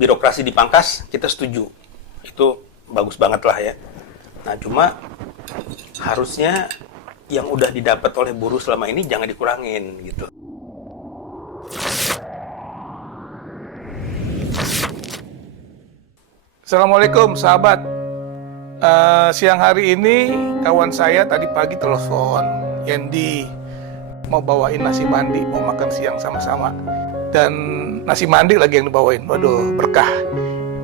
birokrasi dipangkas, kita setuju. Itu bagus banget lah ya. Nah, cuma harusnya yang udah didapat oleh buruh selama ini jangan dikurangin gitu. Assalamualaikum sahabat. Siang hari ini kawan saya tadi pagi telepon, Yendi mau bawain nasi mandi, mau makan siang sama-sama. Dan nasi mandi lagi yang dibawain. Waduh, berkah.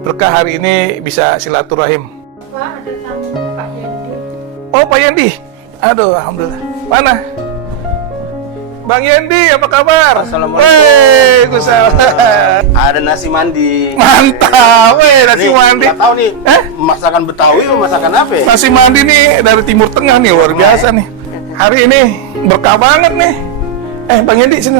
Berkah hari ini bisa silaturahim. Pak, ada tamu Pak Yendi. Oh, Pak Yendi. Aduh, alhamdulillah. Mana? Bang Yendi, apa kabar? Assalamualaikum. Waalaikumsalam. Ada nasi mandi. Mantap, nasi mandi. Nggak tahu nih, masakan Betawi atau masakan apa ya? Nasi mandi nih dari Timur Tengah nih, luar biasa nih. Hari ini berkah banget nih. Bang Yendi, sini.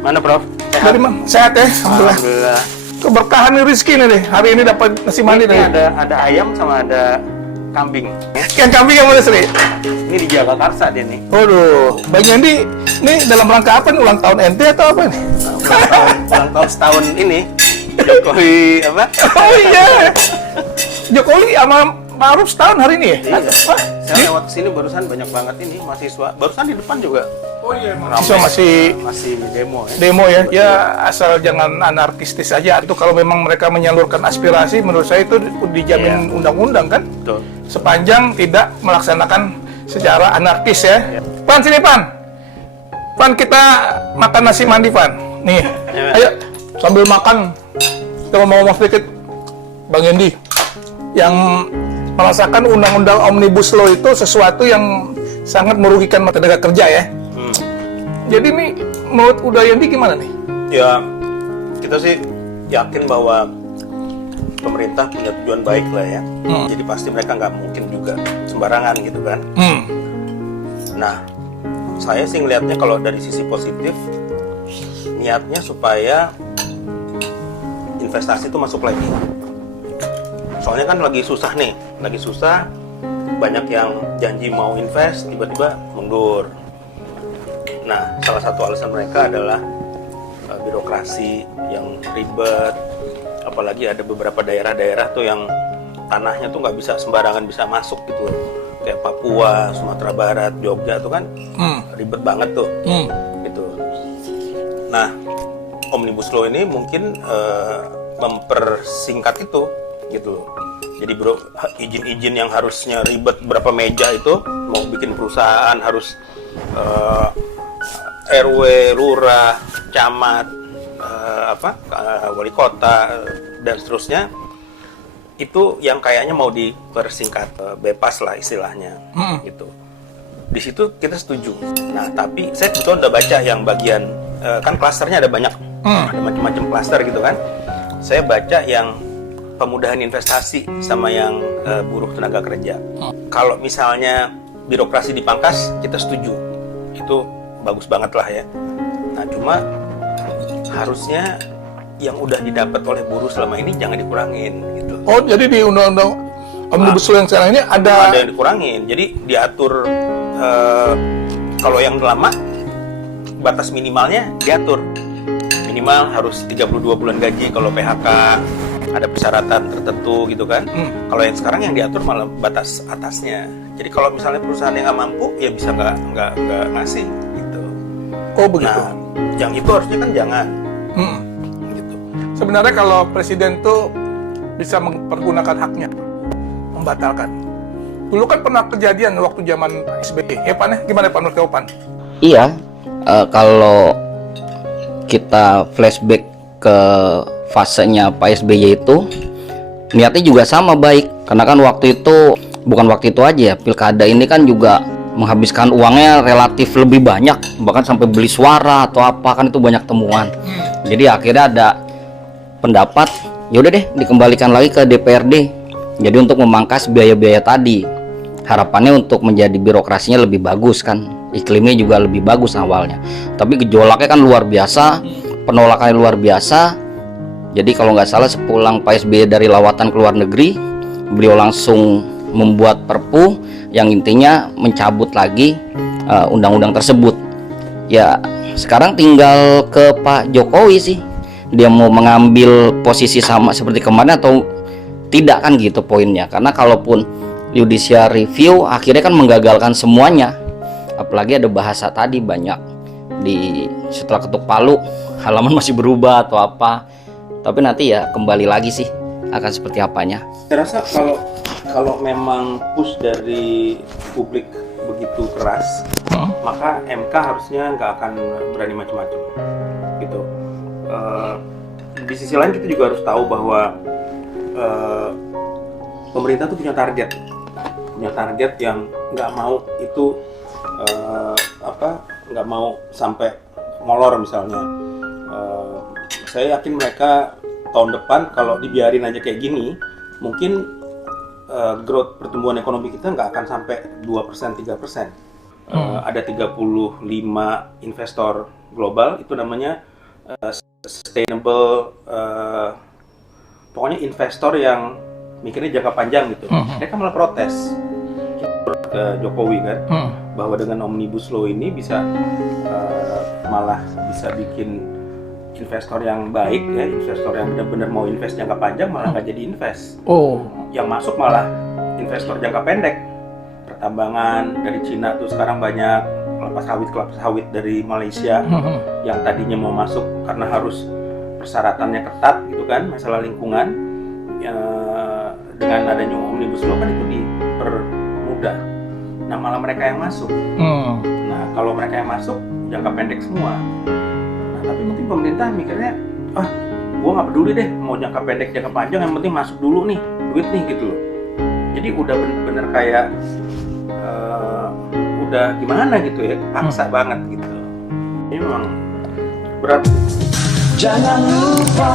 Mana, Prof? Dari mana? Sehat ya? Alhamdulillah. Alhamdulillah. Keberkahan nih rezeki nih deh. Hari ini dapat nasi mandi Ini nih. ada ayam sama ada kambing. Yang kambing yang mana Sri? Ini di Jagakarsa dia nih. Waduh, Bang Yendi, nih dalam rangka apa nih? Ulang tahun NT atau apa nih? Ulang tahun setahun ini. Jokowi apa? Oh iya. Jokowi sama Ma'ruf setahun hari ini ya? Iya. Wah, Saya lewat sini barusan banyak banget ini mahasiswa. Barusan di depan juga. oh iya, Ramai. mahasiswa masih demo ya. demo ya. Ya asal jangan anarkistis aja. Itu kalau memang mereka menyalurkan aspirasi, menurut saya itu dijamin undang-undang kan? Betul. Sepanjang tidak melaksanakan secara anarkis ya. Pan, sini Pan. Pan, kita makan nasi mandi Pan. Nih, ayo sambil makan kita ngomong sedikit Bang Yendi. Yang merasakan undang-undang Omnibus Law itu sesuatu yang sangat merugikan tenaga kerja ya. Jadi nih, menurut Uda Yendi gimana nih? Ya, kita sih yakin bahwa pemerintah punya tujuan baik lah ya. Jadi pasti mereka nggak mungkin juga sembarangan gitu kan. Nah, saya sih ngelihatnya kalau dari sisi positif, niatnya supaya investasi itu masuk lagi. Soalnya kan lagi susah nih, banyak yang janji mau invest, tiba-tiba mundur. Nah, salah satu alasan mereka adalah birokrasi yang ribet, apalagi ada beberapa daerah-daerah tuh yang tanahnya tuh nggak bisa sembarangan bisa masuk gitu, kayak Papua, Sumatera Barat, Jogja tuh kan ribet banget tuh, gitu. Nah, Omnibus Law ini mungkin mempersingkat itu, gitu. Jadi izin-izin yang harusnya ribet berapa meja itu, mau bikin perusahaan harus RW, lurah, camat, wali kota dan seterusnya, itu yang kayaknya mau dipersingkat, bebas lah istilahnya, gitu. Di situ kita setuju. Nah, tapi saya kebetulan udah baca yang bagian kan klasternya ada banyak, ada macam-macam klaster gitu kan. Saya baca yang pemudahan investasi sama yang buruh tenaga kerja. Kalau misalnya birokrasi dipangkas, kita setuju. Itu bagus banget lah ya. Nah, cuma harusnya yang udah didapat oleh buruh selama ini jangan dikurangin gitu. Oh, jadi di undang-undang Omnibus Law yang sekarang ini ada yang dikurangin. Jadi diatur kalau yang lama batas minimalnya diatur. Minimal harus 32 bulan gaji kalau PHK, ada persyaratan tertentu gitu kan. Kalau yang sekarang yang diatur malah batas atasnya. Jadi kalau misalnya perusahaan yang nggak mampu ya bisa nggak ngasih gitu. Oh begitu. Nah, yang itu harusnya kan jangan. Gitu. Sebenarnya kalau presiden tuh bisa mempergunakan haknya, membatalkan. Dulu kan pernah kejadian waktu zaman SBY. Ya Pan, gimana Pan menurut Pan? Iya, kalau kita flashback ke fasenya Pak SBY itu, niatnya juga sama baik. Karena kan waktu itu, bukan waktu itu aja ya, pilkada ini kan juga menghabiskan uangnya relatif lebih banyak, bahkan sampai beli suara atau apa, kan itu banyak temuan. Jadi akhirnya ada pendapat, yaudah deh dikembalikan lagi ke DPRD. Jadi untuk memangkas biaya-biaya tadi, harapannya untuk menjadi birokrasinya lebih bagus kan, iklimnya juga lebih bagus awalnya. Tapi gejolaknya kan luar biasa, penolakannya luar biasa. Jadi kalau nggak salah sepulang Pak SBY dari lawatan ke luar negeri, beliau langsung membuat perpu yang intinya mencabut lagi undang-undang tersebut. Ya sekarang tinggal ke Pak Jokowi sih, dia mau mengambil posisi sama seperti kemarin atau tidak kan gitu poinnya. Karena kalaupun judicial review akhirnya kan menggagalkan semuanya. Apalagi ada bahasa tadi banyak di setelah ketuk palu halaman masih berubah atau apa. Tapi nanti ya kembali lagi sih akan seperti apanya. Saya rasa kalau memang push dari publik begitu keras, maka MK harusnya nggak akan berani macam-macam gitu. Di sisi lain kita juga harus tahu bahwa pemerintah tuh punya target yang nggak mau itu nggak mau sampai molor misalnya. Saya yakin mereka tahun depan kalau dibiarin aja kayak gini, mungkin growth pertumbuhan ekonomi kita nggak akan sampai 2%, 3%. Ada 35 investor global, itu namanya sustainable, pokoknya investor yang mikirnya jangka panjang gitu. Mereka malah protes ke Jokowi kan, bahwa dengan Omnibus Law ini bisa malah bisa bikin investor yang baik ya, investor yang benar-benar mau invest jangka panjang malah nggak jadi invest. Yang masuk malah investor jangka pendek. Pertambangan dari Cina tuh sekarang banyak, kelapa sawit dari Malaysia yang tadinya mau masuk karena harus persyaratannya ketat gitu kan, masalah lingkungan. Dengan adanya Omnibus Law kan itu dipermudah. Nah malah mereka yang masuk. Nah kalau mereka yang masuk jangka pendek semua. Nah tapi mungkin pemerintah mikirnya, gua nggak peduli deh mau jangka pendek jangka panjang, yang penting masuk dulu nih duit nih gitu loh. Jadi udah bener-bener kayak udah gimana gitu ya, paksa banget gitu. Ini memang berat. Jangan lupa